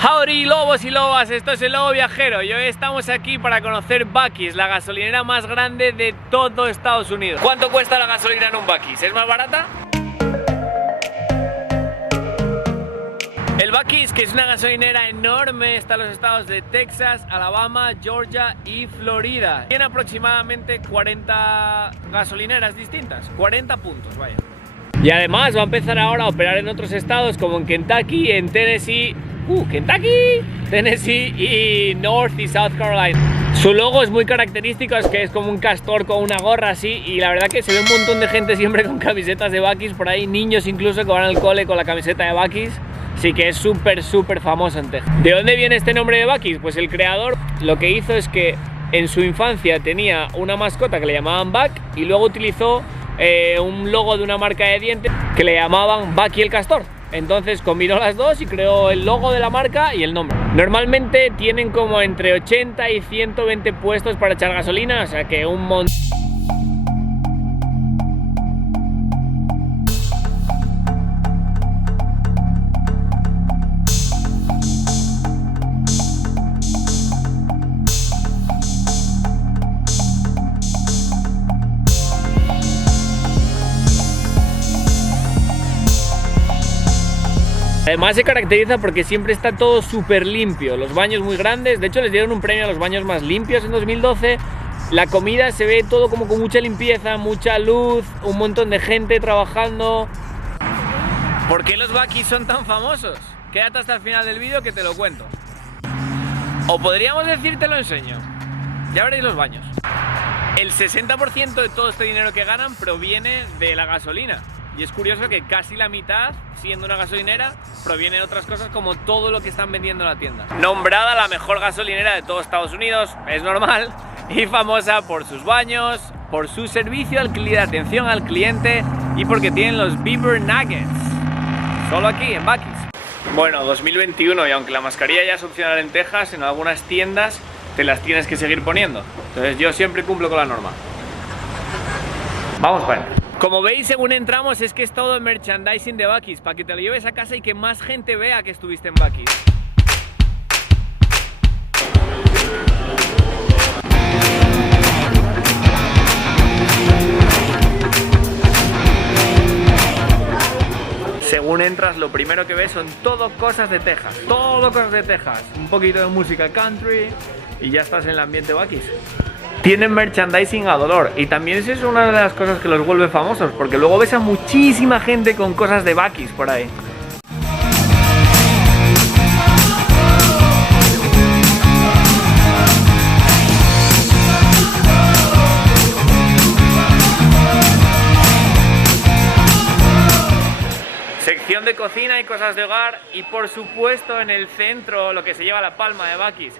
Howdy lobos y lobas, esto es el Lobo Viajero y hoy estamos aquí para conocer Buc-ee's, la gasolinera más grande de todo Estados Unidos. ¿Cuánto cuesta la gasolina en un Buc-ee's? ¿Es más barata? El Buc-ee's, que es una gasolinera enorme, está en los estados de Texas, Alabama, Georgia y Florida. Tiene aproximadamente 40 gasolineras distintas, 40 puntos, vaya. Y además va a empezar ahora a operar en otros estados como en Kentucky, en Tennessee, Tennessee y North y South Carolina. Su logo es muy característico, es que es como un castor con una gorra así, y la verdad que se ve un montón de gente siempre con camisetas de Buc-ee's por ahí, niños incluso que van al cole con la camiseta de Buc-ee's. Sí que es súper famoso en Texas. ¿De dónde viene este nombre de Buc-ee's? Pues el creador lo que hizo es que en su infancia tenía una mascota que le llamaban Buc y luego utilizó un logo de una marca de dientes que le llamaban Buc-ee el castor. Entonces combinó las dos y creó el logo de la marca y el nombre. Normalmente tienen como entre 80 y 120 puestos para echar gasolina, o sea que un montón. Además se caracteriza porque siempre está todo súper limpio, los baños muy grandes, de hecho les dieron un premio a los baños más limpios en 2012, la comida se ve todo como con mucha limpieza, mucha luz, un montón de gente trabajando. ¿Por qué los Buc-ee's son tan famosos? Quédate hasta el final del vídeo que te lo cuento. O podríamos decir te lo enseño, ya veréis los baños. El 60% de todo este dinero que ganan proviene de la gasolina. Y es curioso que casi la mitad, siendo una gasolinera, proviene de otras cosas como todo lo que están vendiendo en la tienda. Nombrada la mejor gasolinera de todo Estados Unidos, es normal, y famosa por sus baños, por su servicio de atención al cliente y porque tienen los Beaver Nuggets. Solo aquí, en Buc-ee's. Bueno, 2021 y aunque la mascarilla ya es opcional en Texas, en algunas tiendas te las tienes que seguir poniendo. Entonces yo siempre cumplo con la norma. Vamos para adentro. Como veis, según entramos, es que es todo merchandising de Buc-ee's, para que te lo lleves a casa y que más gente vea que estuviste en Buc-ee's. Según entras, lo primero que ves son todo cosas de Texas, todo cosas de Texas. Un poquito de música country y ya estás en el ambiente Buc-ee's. Tienen merchandising a dolor y también eso es una de las cosas que los vuelve famosos, porque luego ves a muchísima gente con cosas de Buc-ee's por ahí. Sección de cocina y cosas de hogar y por supuesto en el centro lo que se lleva la palma de Buc-ee's,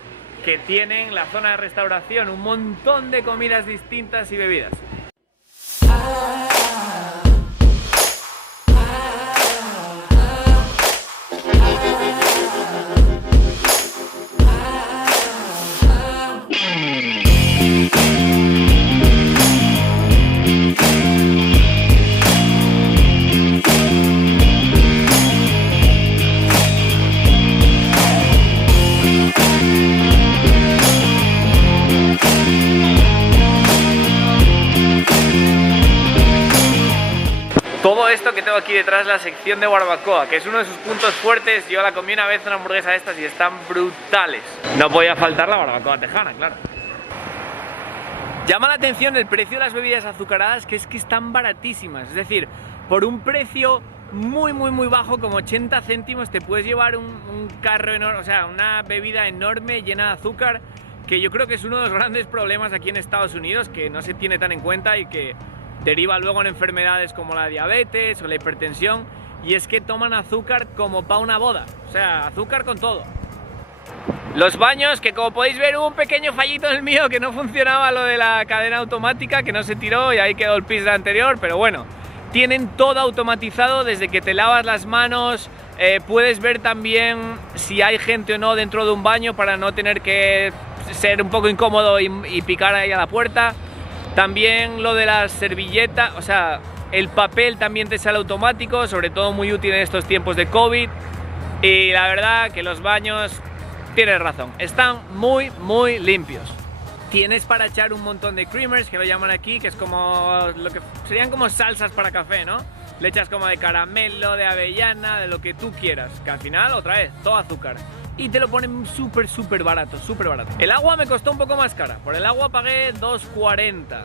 que tienen la zona de restauración, un montón de comidas distintas y bebidas. Todo esto que tengo aquí detrás es la sección de barbacoa, que es uno de sus puntos fuertes. Yo la comí una vez una hamburguesa de estas y están brutales. No podía faltar la barbacoa tejana, claro. Llama la atención el precio de las bebidas azucaradas, que es que están baratísimas. Es decir, por un precio muy bajo, como 80 céntimos, te puedes llevar un carro enorme, o sea, una bebida enorme llena de azúcar, que yo creo que es uno de los grandes problemas aquí en Estados Unidos, que no se tiene tan en cuenta y que deriva luego en enfermedades como la diabetes o la hipertensión, y es que toman azúcar como para una boda, o sea, azúcar con todo. Los baños, que como podéis ver hubo un pequeño fallito en el mío, que no funcionaba lo de la cadena automática, que no se tiró y ahí quedó el pis anterior, pero bueno, tienen todo automatizado desde que te lavas las manos, puedes ver también si hay gente o no dentro de un baño para no tener que ser un poco incómodo y picar ahí a la puerta. También lo de las servilletas, o sea, el papel también te sale automático, sobre todo muy útil en estos tiempos de COVID. Y la verdad que los baños, tienes razón, están muy limpios. Tienes para echar un montón de creamers, que lo llaman aquí, que es como lo que serían como salsas para café, ¿no? Le echas como de caramelo, de avellana, de lo que tú quieras, que al final, otra vez, todo azúcar. Y te lo ponen súper barato, súper barato. El agua me costó un poco más cara, por el agua pagué 2,40.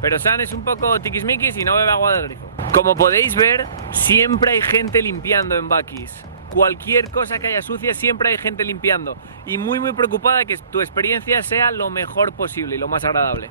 Pero San es un poco tiquismiquis y no bebe agua del grifo. Como podéis ver, siempre hay gente limpiando en Buc-ee's. Cualquier cosa que haya sucia, siempre hay gente limpiando. Y muy preocupada de que tu experiencia sea lo mejor posible y lo más agradable.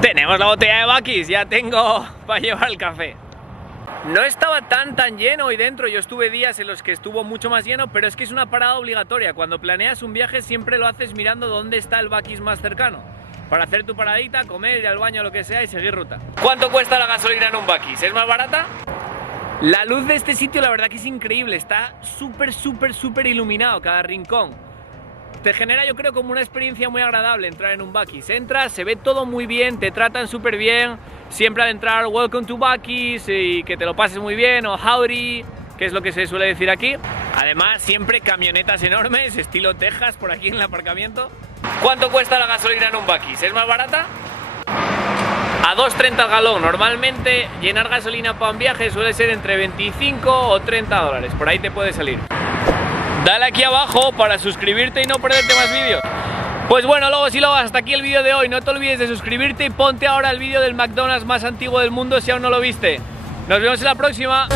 Tenemos la botella de Buc-ee's, ya tengo para llevar el café. No estaba tan lleno hoy dentro, yo estuve días en los que estuvo mucho más lleno, pero es que es una parada obligatoria. Cuando planeas un viaje siempre lo haces mirando dónde está el Buc-ee's más cercano, para hacer tu paradita, comer, ir al baño, lo que sea y seguir ruta. ¿Cuánto cuesta la gasolina en un Buc-ee's? ¿Es más barata? La luz de este sitio la verdad que es increíble, está súper iluminado cada rincón. Te genera, yo creo, como una experiencia muy agradable entrar en un Buc-ee's. Entras, se ve todo muy bien, te tratan súper bien. Siempre al entrar, welcome to Buc-ee's, y que te lo pases muy bien, o howdy, que es lo que se suele decir aquí. Además, siempre camionetas enormes, estilo Texas, por aquí en el aparcamiento. ¿Cuánto cuesta la gasolina en un Buc-ee's? ¿Es más barata? A 2,30 al galón. Normalmente llenar gasolina para un viaje suele ser entre 25 o 30 dólares. Por ahí te puede salir. Dale aquí abajo para suscribirte y no perderte más vídeos. Pues bueno, lobos y lobas, hasta aquí el vídeo de hoy. No te olvides de suscribirte y ponte ahora el vídeo del McDonald's más antiguo del mundo si aún no lo viste. Nos vemos en la próxima.